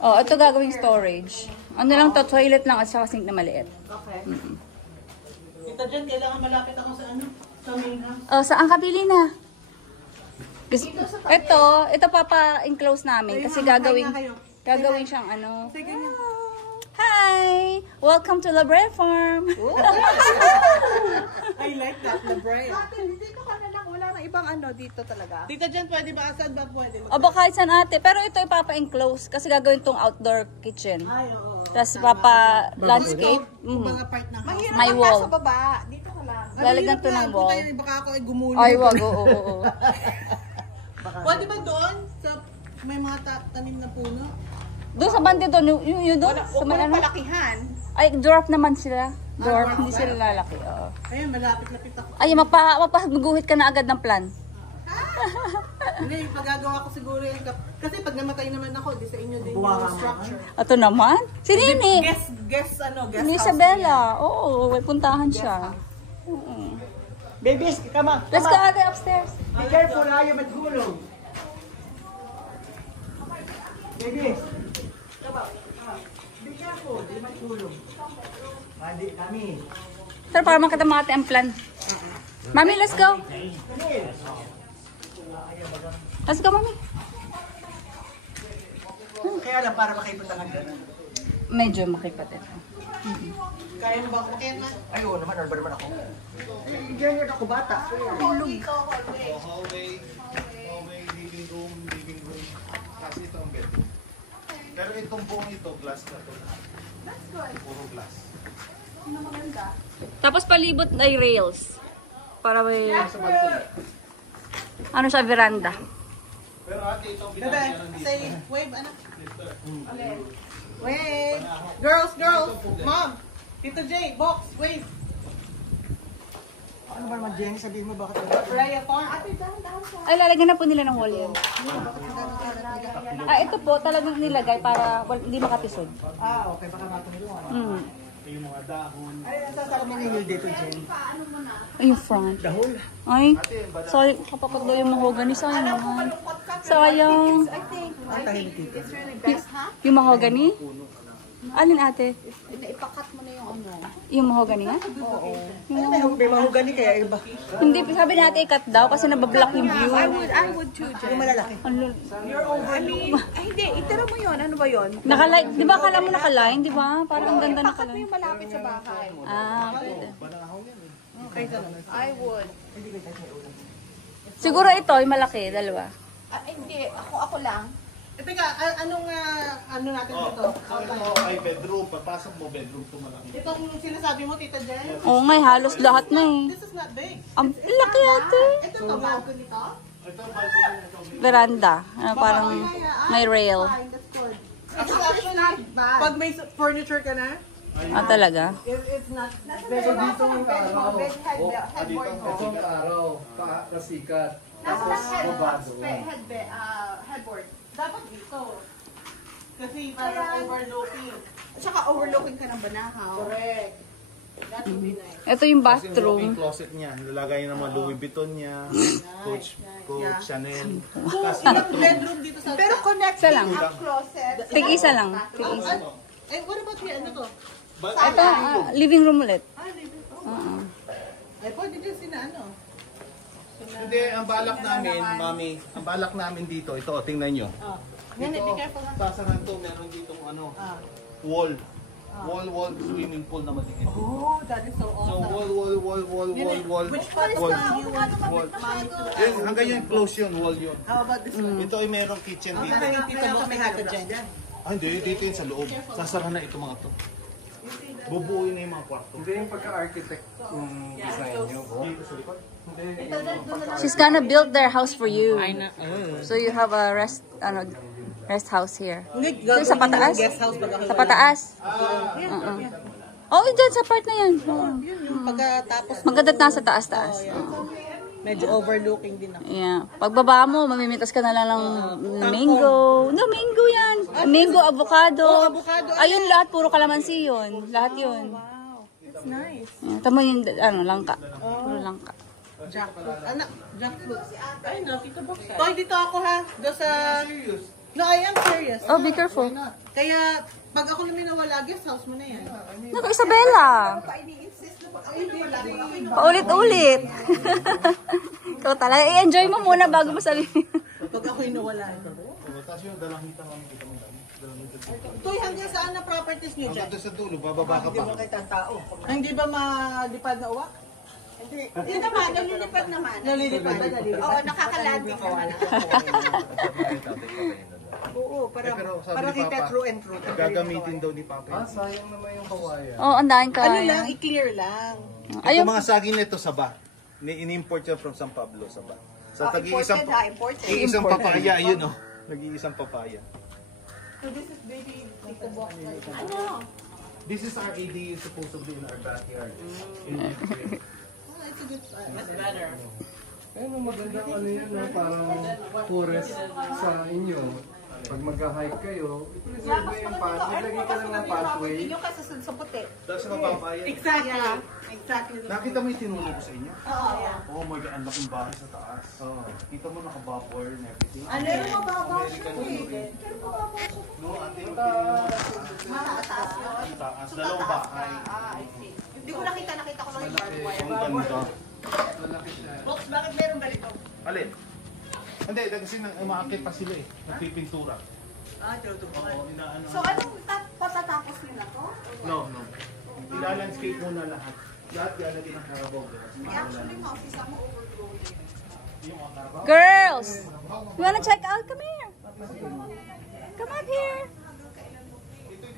Oh, ito gagawing storage. Ano lang to, toilet lang at saka sink na maliit. Okay. Tita Jen, kailangan malapit ako sa ano? Sa main house. Oh, saan kabili na? Ito papa-enclose namin kasi gagawin siyang ano. Hi! Welcome to La Brea Farm! I like that, the brain. Dito ka na lang, wala na ibang ano dito talaga. Tita Jen, pwede ba? Saan ba pwede? O baka kahit saan ate, pero ito ipapa-enclose kasi gagawin tong outdoor kitchen. Ay, oo. Tapos papa-landscape. Mga part ng house. Mahirap May ang wall. sa baba. Dito ka lang. Lalagyan to ng wall. Baka ako ay gumulo. Ay, wag, oo. Pwede ba doon? Sa may mga tanim na puno? Doon sa bande doon, yung doon, sa may ano? Palakihan. Ay, dwarf naman sila. Dwarf, hindi sila lalaki. Oo. Ayun, malapit-lapit ako. Ay, magpaguhit ka na agad ng plan. Hindi, pagagawa ko siguro yun. Kasi pag namatay naman ako, di sa inyo din yung structure. Ito naman? Si Nini. Guess Ni Isabella. Oo, may puntahan siya. Babies, come on. Let's go ate upstairs. Be careful, ayaw matgulong. Babies. Be careful, di matgulong. Madi kami. Sir, para makita mga ate ang plan. Mami, let's go. Let's go, Mami. Kaya lang para makapunta ng gano'n. Medyo makipat ito. Kaya mo ba? Kaya man. Ay, oo naman, orba naman ako. Ganyan ako bata. Hallway, living room. Kasi ito ang bedroom. Pero itong buong ito, glass na to. Puro glass. Tapos palibot ay rails. Para may... Ano siya, veranda. Pero ate, itong Bebe, binagyan ng say wave, anak. Wave. Girls. Mom. Tito J, box, wave. Ano ba naman, Jenny? Sabihin mo bakit Raya Farm. Ay, lalagyan na po nila ng wall yan. Ito po talagang nilagay para hindi makapisod. okay, baka matulungan. yung mga dahon. Ay, nasasarap mo yung dito, Jenny. Ay, yung front. Dahol. Ay, sorry, kapapag daw yung mahogany. Sayang naman. Sayang. Ang tahimik dito. Yung mahogany? Alin ate? Naipakat mo na yung ano. Yung mahogany nga? May mahugani kaya iba. Hindi, sabi natin i-cut daw kasi nabablock yung view. I would too, Jen. Yung malalaki. Ano? I mean, ay hindi, itira mo yun. Ano ba yun? Nakaline, di ba akala mo nakaline, di ba? Parang ang ganda Ipakat mo nakaline. yung malapit sa bahay. Ah, pwede. I would. Siguro ito, yung malaki, dalawa. Hindi, ako lang. Teka, anong ano natin dito? Ito ay bedroom. Papasok mo bedroom to malaki. Itong sinasabi mo, Tita Jen? Oo nga, halos lahat na eh. This is not big. Ang laki ate. Ito to, balcony to? Ito ang balcony na ito. Veranda. Parang may rail. Fine, that's good. Actually, pag may furniture ka na, Ah, talaga? it's not Pero dito yung araw. headboard mo. Ito yung araw. Kasikat. Headboard. Dapat dito. Kasi parang overlooking. At saka overlooking ka ng banahaw. Correct. That would be nice. Ito yung Kasi yung bathroom. walk-in closet niya. Nilalagay ng mga Louis Vuitton niya. Coach Chanel. Kasi Ilang bedroom dito sa... Pero Isa connecting lang. ang closet. Tig-isa lang. Tig-isa. Eh, what about here? Ano to? Ito, living room ulit. Eh, pwede din sina ano? hindi, ang balak namin, mami, ang balak namin dito, ito, tingnan nyo. Yan, be careful na. Sasaran to, meron dito ano, wall. Wall, swimming pool na matigit. Oh, that is so So, awesome. wall. Which part Wall. do you want mommy to... Yun, hanggang yun, close yun, wall yun. How about this one? Ito ay merong kitchen dito. Kaya kami hata dyan. Ah, hindi, dito yun sa loob. Sasara na ito mga to. Bubuuin na yung mga kwarto. Hindi yung pagka-architect yung design nyo. Dito sa likod. She's gonna build their house for you. So you have a rest house here. So, sa pataas? Guest house baga Sa pataas? Oh, dyan sa part na yan. Yun yung pagkatapos. Maganda na sa taas-taas. Medyo overlooking din ako. Yeah. Pagbaba mo, mamimitas ka na lang ng mango. No, mango yan. Mango, avocado. avocado. Ayun, lahat puro kalamansi yun. Lahat yun. Wow, that's nice. Yeah. Tamo yung, langka. Puro langka. Jackfruit. Anak, jackfruit. Ay, nakita ba? Toy, dito ako ha. Doon sa No, I am serious. Oh, be careful. Kaya, pag ako namin nawala, guest house mo na yan. Naku, Isabella. Paulit-ulit. Ikaw talaga. I-enjoy mo muna bago mo sabihin. Pag ako'y nawala. Tapos yung dalang hita kami kita mo dami. Tuy, hanggang saan na properties niyo dyan? Hanggang sa dulo, bababa ka pa. Hindi ba malipad na uwak? Hindi naman, nalilipad naman. Nalilipad ba? Nalilipad? Oo, nakakalanding ka wala. Oo, para, Pero sabi para ni kita Papa, true and true. gagamitin daw ni Papa. Sayang naman yung kawayan. Oh, ang dahil ka. Ano lang, i-clear lang. Ayun. Ito mga saging nito Saba. Ini-import yan from San Pablo, Saba. Sa tagi-isang Imported ha, imported. isang papaya, yun oh. Nag-iisang papaya. So this is baby Tito Bok. This is our AD supposedly in our backyard. It's a good That's better. Ayun, magandang ano yan, no? Parang forest sa inyo. Pag mag-hike kayo, i-preserve mo yung pathway. Lagay ka lang ng pathway. Yung kasasun sa puti. Tapos mapapaya. Exactly. Exactly. Nakita mo yung tinulong ko sa inyo? Oo. Oh my God, ang laking bahay sa taas. Oh. Kita mo naka-bop wire and everything. Ano yung mababaw siya No, ate, mataas. Mataas. Dalawang bahay. Hindi ko nakita ko lang yung barbed wire. Ang ganda. Box, bakit meron ba rito? Alin? Hindi, kasi umaakit pa sila eh. Nagpipintura. Oo, inaano. So, anong patatapos nila to? No. Ila-landscape muna lahat. Lahat ilalagay ng Carabao. Actually, houses ako overgrown. Girls, you wanna check out? Come here. Come up here.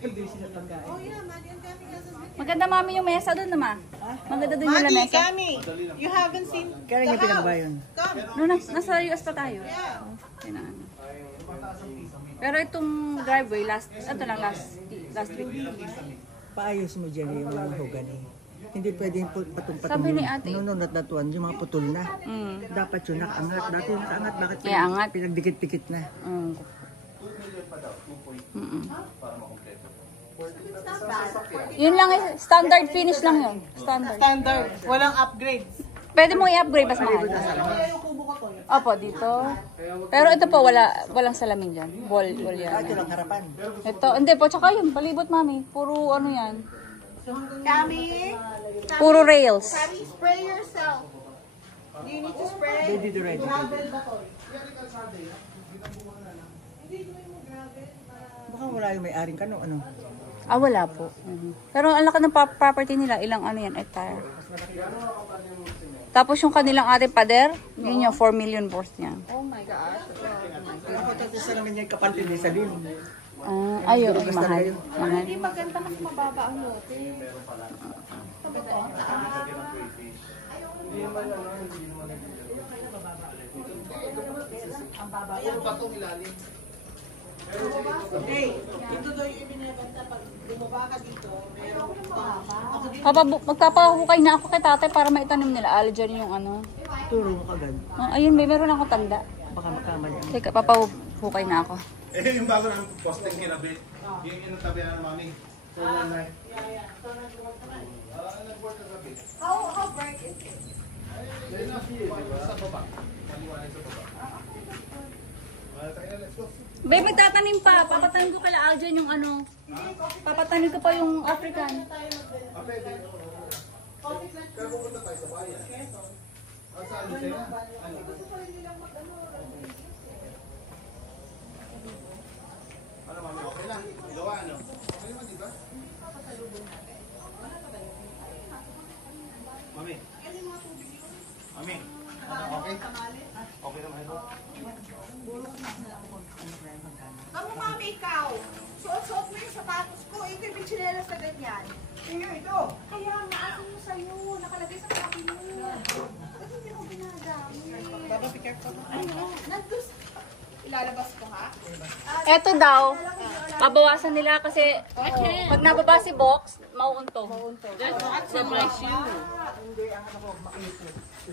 Oh yeah, Maddie, ang dami kasi. Maganda mami yung mesa doon naman. Maganda doon yung Maddie, lamesa. Kami, you haven't seen the house. Come. No, nasa US pa tayo. Yeah. Yun ang ano. Pero itong driveway, last week. Paayos mo dyan yung mga mahogany. Hindi pwedeng patong-patong. Sabi ni ate. No, not that one. Yung mga putol na. Mm. Dapat yun nakaangat. Dati yung nakaangat. Bakit Kaya angat. pinagdikit-dikit na? Mm. Yun lang, standard finish lang yun. Standard. Standard. Walang upgrades. Pwede mo i-upgrade mas mahal. Kaya yung kubo ko to. Opo, dito. Pero ito po, walang salamin dyan. Wall yan. Ito lang harapan. Ito, hindi po, tsaka yun, palibot mami. Puro ano yan. Kami, Puro rails. Kami, spray yourself. You need to spray. Ready to ready. Baka wala yung may-aring kano. Ano? Ah, wala po. Pero ang laki ng property nila, ilang ano yan, hectare. Tapos yung kanilang ate pader, yun yung 4 million worth niyan. Oh my gosh. Ako sa naman yung kapantid ni Salim. Ayun, mahal. Mahal. Hindi maganda mas mababa ang lote. Hey, ito daw yung ibinibenta pag bumaba ka dito. Meron Magpapahukay na ako kay tatay para maitanim nila. Dyan yung ano. Turo mo kagad. Ayun, meron akong tanda. Baka makamali. Teka, papahukay na ako. Eh, yung bago namin posting kinabi. Yung inatabi na ng mami. So, nanay. Nag-work ka gabi. How bright is it? Sa baba. Maliwanag sa baba. Let's go. Babe, magtatanim pa. Papatanim ko kala Aljan yung ano. Papatanim ko pa yung African. Pero pupunta tayo sa bayan. Saan tayo na? Ano mami, okay lang. Gawa ano? Okay naman, di ba? Mami. Mami. Okay? Okay naman ito. Kamu mami, ikaw. Suot-suot mo yung sapatos ko. Ito yung chinelas na ganyan. Ito. Kaya nga, akin mo sa'yo. Nakalagay sa kaki mo. Ba't hindi ako ginagamit? Baba, be careful. Ano? Nandun sa... Ilalabas ko ha? Eto daw, pabawasan nila kasi pag nababa si Box, mauunto. That's my shoe.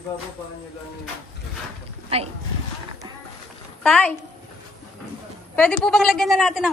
Ibababa niyo lang yung... Ay. Tay, pwede po bang lagyan na natin ng